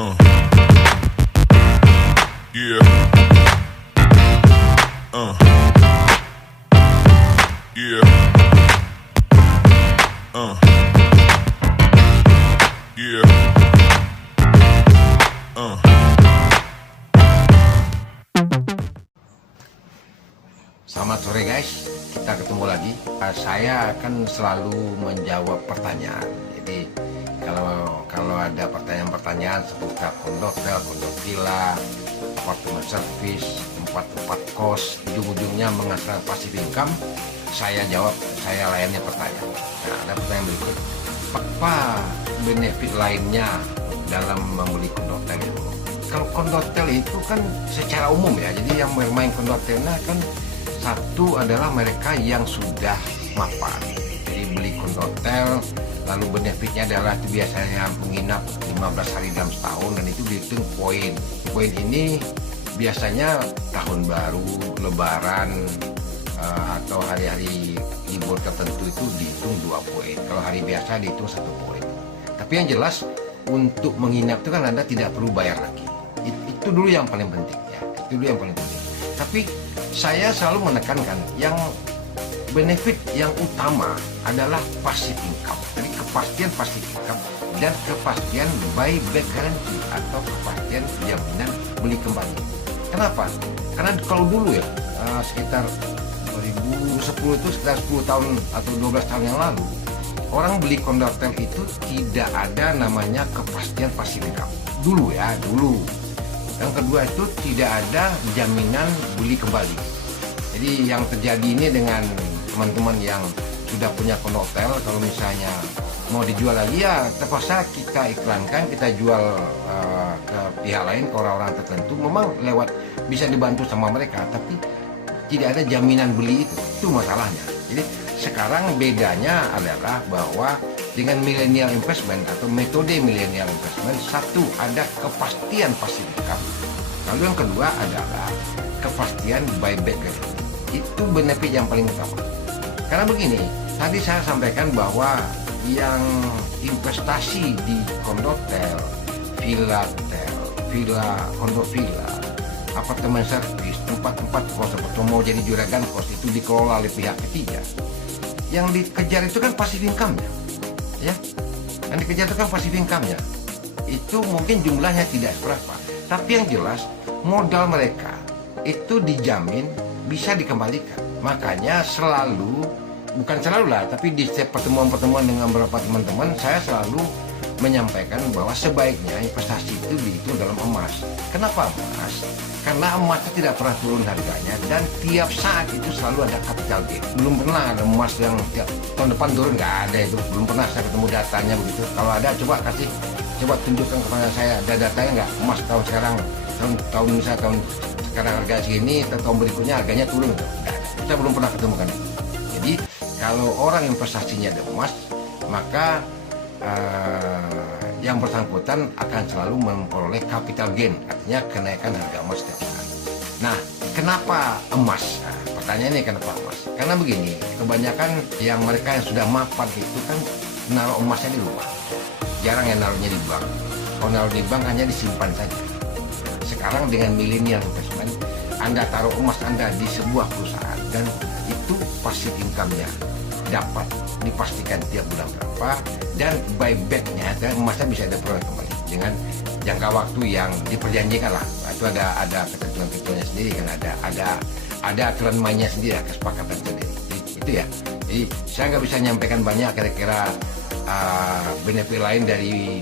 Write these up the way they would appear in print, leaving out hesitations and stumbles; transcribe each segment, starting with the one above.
Uh, yeah. Yeah. Yeah. Selamat sore guys, kita ketemu lagi. Saya akan selalu menjawab pertanyaan. Jadi kalau ada pertanyaan-pertanyaan seputar kondotel, villa, apartemen service, tempat kos, ujung-ujungnya menghasilkan passive income, saya jawab, saya layani pertanyaan. Nah, ada pertanyaan berikut. Apa benefit lainnya dalam membeli kondotel itu? Kalau kondotel itu kan secara umum ya, jadi yang bermain kondotelnya kan satu adalah mereka yang sudah mapan. Jadi beli kondotel, lalu benefitnya adalah itu biasanya menginap 15 hari dalam setahun dan itu dihitung poin. Poin ini biasanya tahun baru, lebaran, atau hari-hari libur tertentu itu dihitung 2 poin. Kalau hari biasa dihitung 1 poin. Tapi yang jelas untuk menginap itu kan Anda tidak perlu bayar lagi. Itu dulu yang paling penting ya. Itu dulu yang paling penting. Tapi saya selalu menekankan yang benefit yang utama adalah passive income. Jadi kepastian passive income dan kepastian buyback guarantee atau kepastian jaminan beli kembali. Kenapa? Karena kalau dulu ya sekitar 2010 itu sekitar 10 tahun atau 12 tahun yang lalu, orang beli kondotel itu tidak ada namanya kepastian passive income. Dulu. Yang kedua itu tidak ada jaminan beli kembali. Jadi yang terjadi ini dengan teman-teman yang sudah punya kondotel, kalau misalnya mau dijual lagi ya terpaksa kita iklankan, kita jual ke pihak lain, ke orang-orang tertentu. Memang lewat bisa dibantu sama mereka, tapi tidak ada jaminan beli itu masalahnya. Jadi sekarang bedanya adalah bahwa dengan millennial investment atau metode millennial investment, satu ada kepastian passive income, lalu yang kedua adalah kepastian buyback guarantee. Itu benefit yang paling utama. Karena begini, tadi saya sampaikan bahwa yang investasi di kondotel, villa, kondo villa, apartemen servis, tempat-tempat kos atau mau jadi juragan kos itu dikelola oleh pihak ketiga. Yang dikejar itu kan passive income-nya, ya. Yang dikejar itu kan passive income-nya. Itu mungkin jumlahnya tidak seberapa, tapi yang jelas modal mereka itu dijamin bisa dikembalikan. Makanya selalu, bukan selalu lah, tapi di setiap pertemuan-pertemuan dengan beberapa teman-teman, saya selalu menyampaikan bahwa sebaiknya investasi itu dihitung dalam emas. Kenapa emas? Karena emas itu tidak pernah turun harganya dan tiap saat itu selalu ada capital gain. Belum pernah ada emas yang tahun depan turun, nggak ada itu. Belum pernah saya ketemu datanya begitu. Kalau ada coba tunjukkan kepada saya, ada datanya nggak? Emas tahun sekarang, tahun sekarang harga segini, tahun berikutnya harganya turun gitu. Nggak ada. Saya belum pernah ketemu kan. Jadi kalau orang investasinya ada emas, maka yang bersangkutan akan selalu memperoleh capital gain, artinya kenaikan harga emas setiap saat. Nah, kenapa emas? Nah, pertanyaannya kenapa emas? Karena begini, kebanyakan yang mereka yang sudah mapan itu kan naruh emasnya di rumah, jarang yang naruhnya di bank. Kalau naruh di bank hanya disimpan saja. Sekarang dengan millennial investment, Anda taruh emas Anda di sebuah perusahaan dan itu passive income-nya dapat dipastikan tiap bulan berapa, dan buybacknya dan emasnya bisa diperoleh kembali dengan jangka waktu yang diperjanjikan lah. Itu ada ketentuan-ketentuannya sendiri kan, ada aturan mainnya sendiri, kesepakatan sendiri. Itu ya. Jadi saya nggak bisa nyampaikan banyak kira-kira benefit lain dari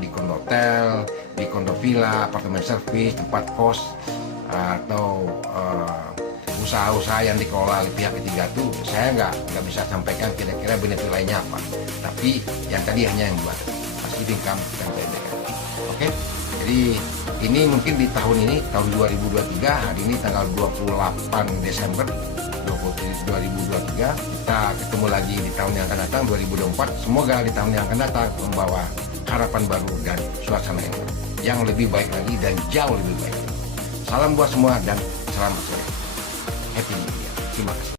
beli kondotel, beli kondo villa, apartemen service, tempat kos, atau usaha-usaha yang dikelola oleh pihak ketiga tuh saya nggak bisa sampaikan kira-kira benefit lainnya apa. Tapi yang tadi hanya yang buat passive income dan buyback. Oke, jadi ini mungkin di tahun ini, tahun 2023, hari ini tanggal 28 Desember 2023, kita ketemu lagi di tahun yang akan datang 2024. Semoga di tahun yang akan datang membawa harapan baru dan suasana yang lebih baik lagi dan jauh lebih baik. Salam buat semua dan selamat sore. Happy New Year. Terima kasih.